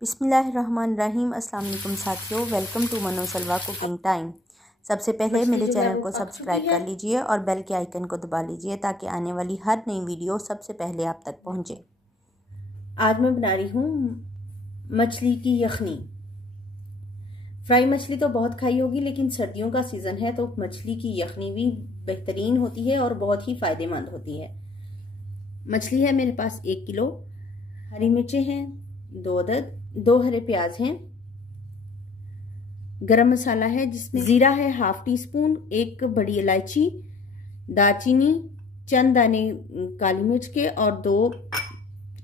बिस्मिल्लाहिर्रहमानिर्रहीम। अस्सलाम वालेकुम साथियों, वेलकम टू मनो सलवा कुकिंग टाइम। सबसे पहले मेरे चैनल को सब्सक्राइब कर लीजिए और बेल के आइकन को दबा लीजिए ताकि आने वाली हर नई वीडियो सबसे पहले आप तक पहुंचे। आज मैं बना रही हूँ मछली की यखनी। फ्राई मछली तो बहुत खाई होगी, लेकिन सर्दियों का सीज़न है तो मछली की यखनी भी बेहतरीन होती है और बहुत ही फ़ायदेमंद होती है। मछली है मेरे पास 1 किलो, हरी मिर्चें हैं 2 अदद, 2 हरे प्याज हैं, गरम मसाला है जिसमें जीरा है ½ टीस्पून, 1 बड़ी इलायची, दालचीनी, चंद दाने काली मिर्च के और 2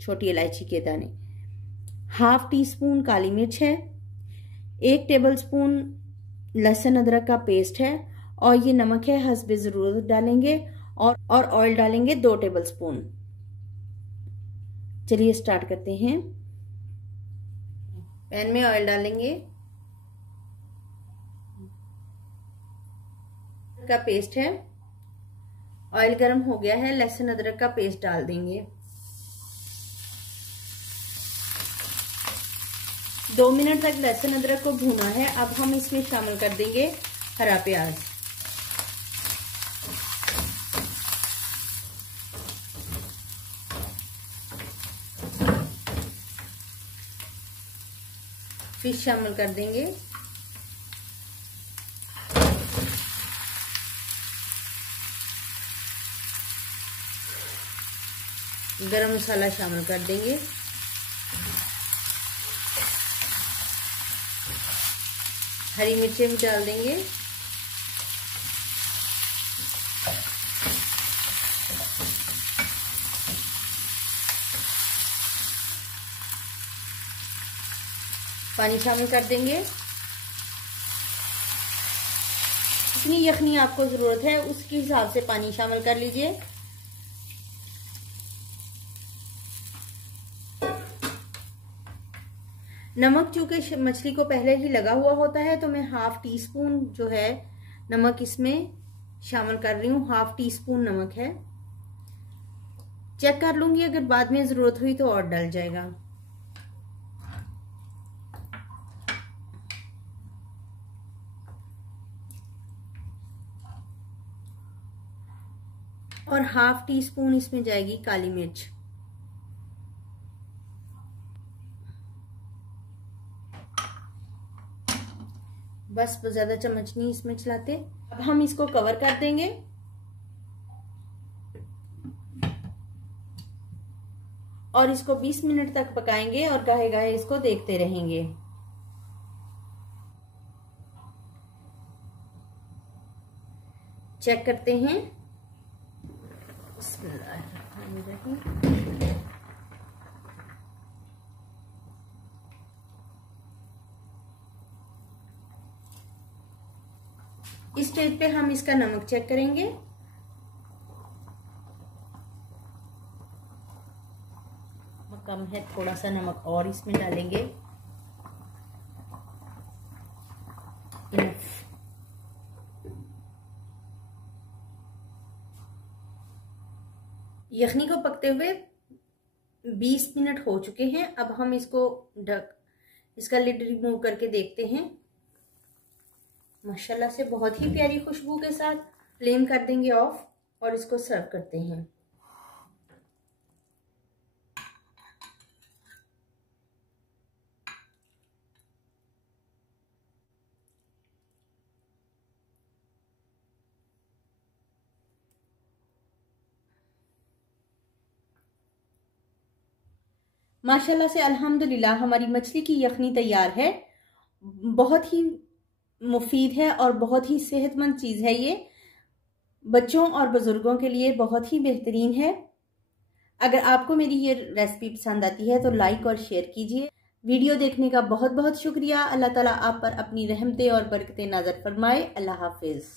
छोटी इलायची के दाने, ½ टीस्पून काली मिर्च है, 1 टेबलस्पून लहसुन अदरक का पेस्ट है और ये नमक है हस्बे ज़रूरत डालेंगे और ऑयल डालेंगे 2 टेबलस्पून। चलिए स्टार्ट करते हैं। पैन में ऑयल डालेंगे, का पेस्ट है, ऑयल गर्म हो गया है, लहसुन अदरक का पेस्ट डाल देंगे। 2 मिनट तक लहसुन अदरक को भूना है। अब हम इसमें शामिल कर देंगे हरा प्याज। फिश शामिल कर देंगे, गरम मसाला शामिल कर देंगे, हरी मिर्चें भी डाल देंगे, पानी शामिल कर देंगे। जितनी यखनी आपको जरूरत है उसके हिसाब से पानी शामिल कर लीजिए। नमक चूंकि मछली को पहले ही लगा हुआ होता है तो मैं ½ टीस्पून जो है नमक इसमें शामिल कर रही हूँ। ½ टीस्पून नमक है, चेक कर लूंगी, अगर बाद में जरूरत हुई तो और डल जाएगा। और ½ टीस्पून इसमें जाएगी काली मिर्च। बस ज्यादा चम्मच नहीं इसमें चलाते। अब हम इसको कवर कर देंगे और इसको 20 मिनट तक पकाएंगे और गाहे गाहे इसको देखते रहेंगे। चेक करते हैं। इस स्टेज पे हम इसका नमक चेक करेंगे। कम है, थोड़ा सा नमक और इसमें डालेंगे। यखनी को पकते हुए 20 मिनट हो चुके हैं। अब हम इसको इसका लिड रिमूव करके देखते हैं। माशाल्लाह से बहुत ही प्यारी खुशबू के साथ फ्लेम कर देंगे ऑफ और इसको सर्व करते हैं। माशाल्लाह से अल्हम्दुलिल्लाह हमारी मछली की यखनी तैयार है। बहुत ही मुफीद है और बहुत ही सेहतमंद चीज़ है ये। बच्चों और बुजुर्गों के लिए बहुत ही बेहतरीन है। अगर आपको मेरी ये रेसिपी पसंद आती है तो लाइक और शेयर कीजिए। वीडियो देखने का बहुत बहुत शुक्रिया। अल्लाह ताला आप पर अपनी रहमतें और बरकतें नाज़र फरमाए। अल्लाह हाफिज़।